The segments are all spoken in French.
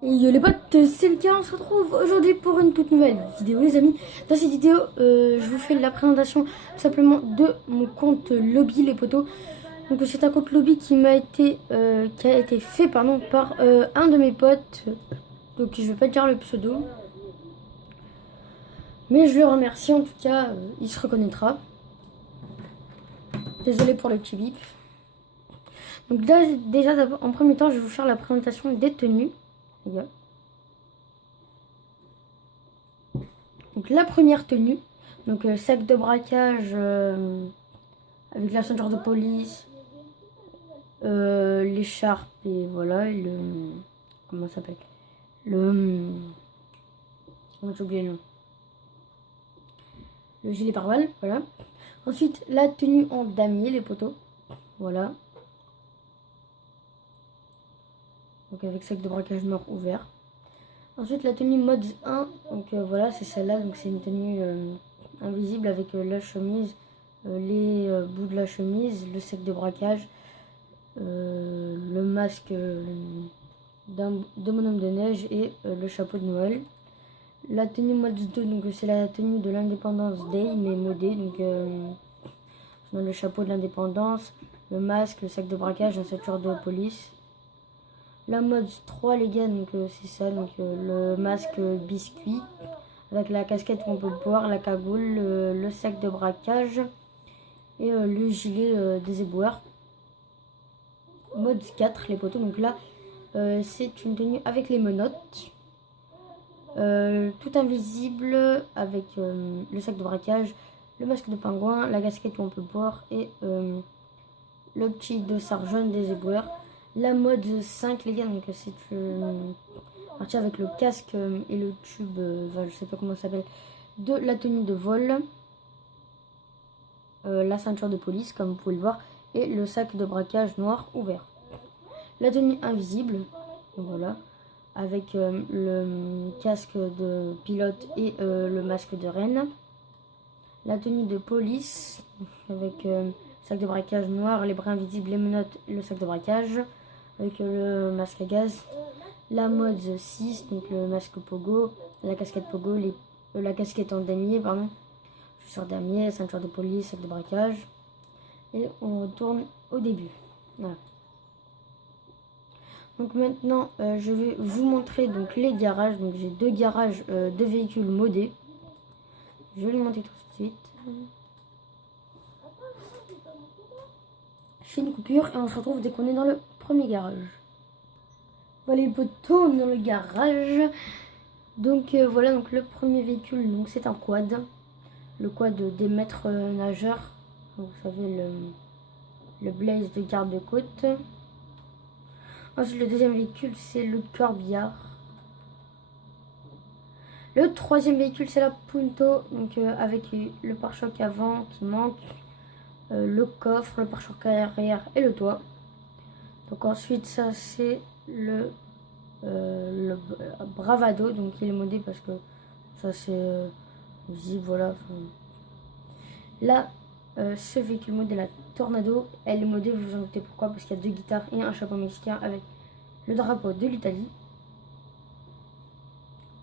Et yo les potes, c'est Lucas, on se retrouve aujourd'hui pour une toute nouvelle vidéo les amis. Dans cette vidéo, je vous fais la présentation tout simplement de mon compte Lobby les potos. Donc c'est un compte Lobby qui a été fait par un de mes potes. Donc je vais pas dire le pseudo. Mais je le remercie en tout cas, il se reconnaîtra. Désolé pour le petit bip. Donc là déjà en premier temps je vais vous faire la présentation des tenues. Donc la première tenue, donc sac de braquage avec la ceinture de police, l'écharpe et voilà, et le... Comment ça s'appelle? Le... Comment j'ai oublié le nom? Le gilet pare-balles, voilà. Ensuite, la tenue en damier, les poteaux, voilà. Donc avec sac de braquage noir ouvert. Ensuite, la tenue mode 1, donc voilà, c'est celle-là, donc c'est une tenue invisible avec la chemise, les bouts de la chemise, le sac de braquage, le masque de bonhomme de neige et le chapeau de Noël. La tenue mode 2, donc c'est la tenue de l'Independence Day, mais modée, donc on a le chapeau de l'indépendance, le masque, le sac de braquage, la ceinture de police. La mode 3 les gars, donc c'est ça, donc le masque biscuit avec la casquette qu'on peut boire, la cagoule, le sac de braquage et le gilet des éboueurs. Mode 4 les poteaux, donc là c'est une tenue avec les menottes, tout invisible avec le sac de braquage, le masque de pingouin, la casquette où on peut boire et le petit dossard jaune des éboueurs. La mode 5 les gars, donc c'est une partie avec le casque et le tube, je sais pas comment ça s'appelle, de la tenue de vol, la ceinture de police comme vous pouvez le voir et le sac de braquage noir ouvert. La tenue invisible, voilà, avec le casque de pilote et le masque de reine. La tenue de police avec sac de braquage noir, les bras invisibles, les menottes, le sac de braquage avec le masque à gaz. La mode 6, donc le masque pogo, la casquette pogo, la casquette en damier, pardon, chaussures damier, ceinture de police, sac de braquage. Et on retourne au début. Voilà. Donc maintenant, je vais vous montrer donc les garages. Donc j'ai deux garages de véhicules modés. Je vais le monter tout de suite. Je fais une coupure et on se retrouve dès qu'on est dans le premier garage. Voilà les poteaux, on est dans le garage. Donc voilà, donc le premier véhicule, donc c'est un quad. Le quad des maîtres nageurs. Donc, vous savez, le blaze de garde-côte. Ensuite, le deuxième véhicule, c'est le corbillard. Le troisième véhicule, c'est la Punto, donc avec le pare-choc avant qui manque, le coffre, le pare-choc arrière et le toit. Donc ensuite, ça c'est le Bravado, donc il est modé parce que ça c'est visible, voilà. Là, ce véhicule modé, la Tornado, elle est modée, vous vous en doutez pourquoi, parce qu'il y a deux guitares et un chapeau mexicain avec le drapeau de l'Italie.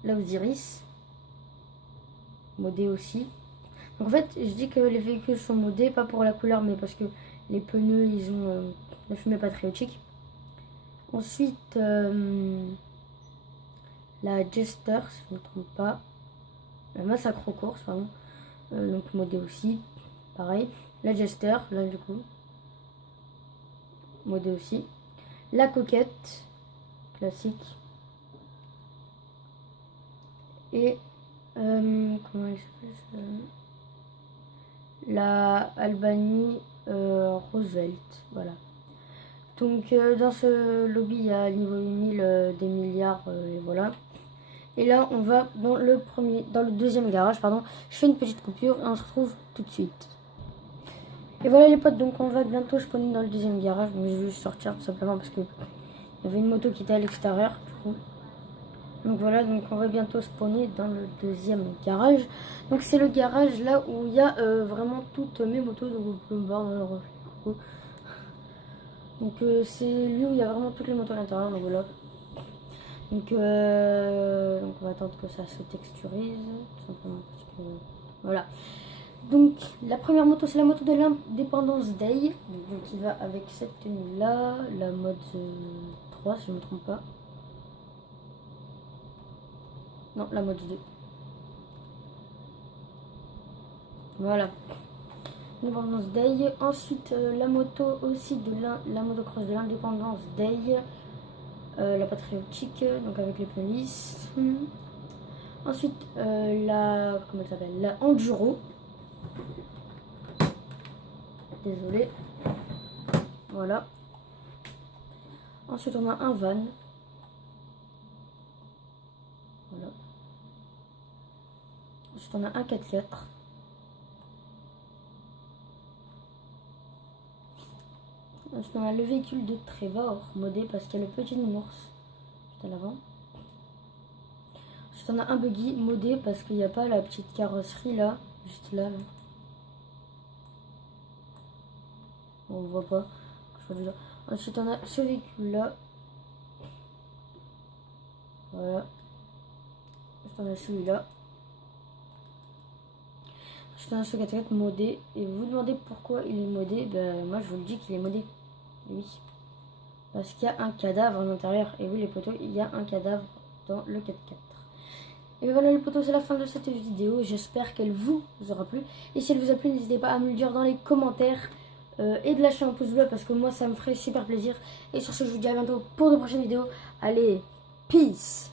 La Osiris, modé aussi. Donc en fait, je dis que les véhicules sont modés, pas pour la couleur, mais parce que les pneus, ils ont la fumée patriotique. Ensuite, la Jester, si je ne me trompe pas. La Massacre aux courses, pardon. Donc modé aussi, pareil. La Jester, là du coup. Modé aussi. La Coquette, classique. Et comment elle s'appelle ça, la Albany Roosevelt, voilà. Donc dans ce lobby il y a niveau 8000 des milliards et voilà. Et là on va dans le deuxième garage, pardon. Je fais une petite coupure et on se retrouve tout de suite. Et voilà les potes, donc on va bientôt spawner dans le deuxième garage, mais je vais juste sortir tout simplement parce que il y avait une moto qui était à l'extérieur du coup. Donc voilà, donc on va bientôt spawner dans le deuxième garage. Donc c'est le garage là où il y a vraiment toutes mes motos, donc vous pouvez me voir dans le reflet. Donc c'est lui où il y a vraiment toutes les motos à l'intérieur, donc voilà. Donc on va attendre que ça se texturise, tout simplement parce que voilà. Donc la première moto, c'est la moto de l'Independence Day, donc qui va avec cette tenue là, la mode 3 si je ne me trompe pas. Non, la mode 2. Voilà. Independence Day. Ensuite, la moto aussi de la motocross de l'Independence Day. La patriotique, donc avec les pneus lisses. Ensuite, comment elle s'appelle, la enduro. Désolé. Voilà. Ensuite, on a un van. Voilà. Ensuite, on a un 4x4. Ensuite, on a le véhicule de Trevor, modé parce qu'il y a le petit ours juste à l'avant. Ensuite, on a un buggy modé parce qu'il n'y a pas la petite carrosserie là, juste là. On ne voit pas. Ensuite, on a ce véhicule là. Voilà. Ensuite, on a celui-là. Ensuite, on a ce 4x4 modé. Et vous vous demandez pourquoi il est modé. Ben, moi, je vous le dis qu'il est modé. Oui. Parce qu'il y a un cadavre à l'intérieur. Et oui, les poteaux, il y a un cadavre dans le 4x4. Et voilà les potos, c'est la fin de cette vidéo. J'espère qu'elle vous aura plu. Et si elle vous a plu, n'hésitez pas à me le dire dans les commentaires. Et de lâcher un pouce bleu parce que moi, ça me ferait super plaisir. Et sur ce, je vous dis à bientôt pour de prochaines vidéos. Allez, peace!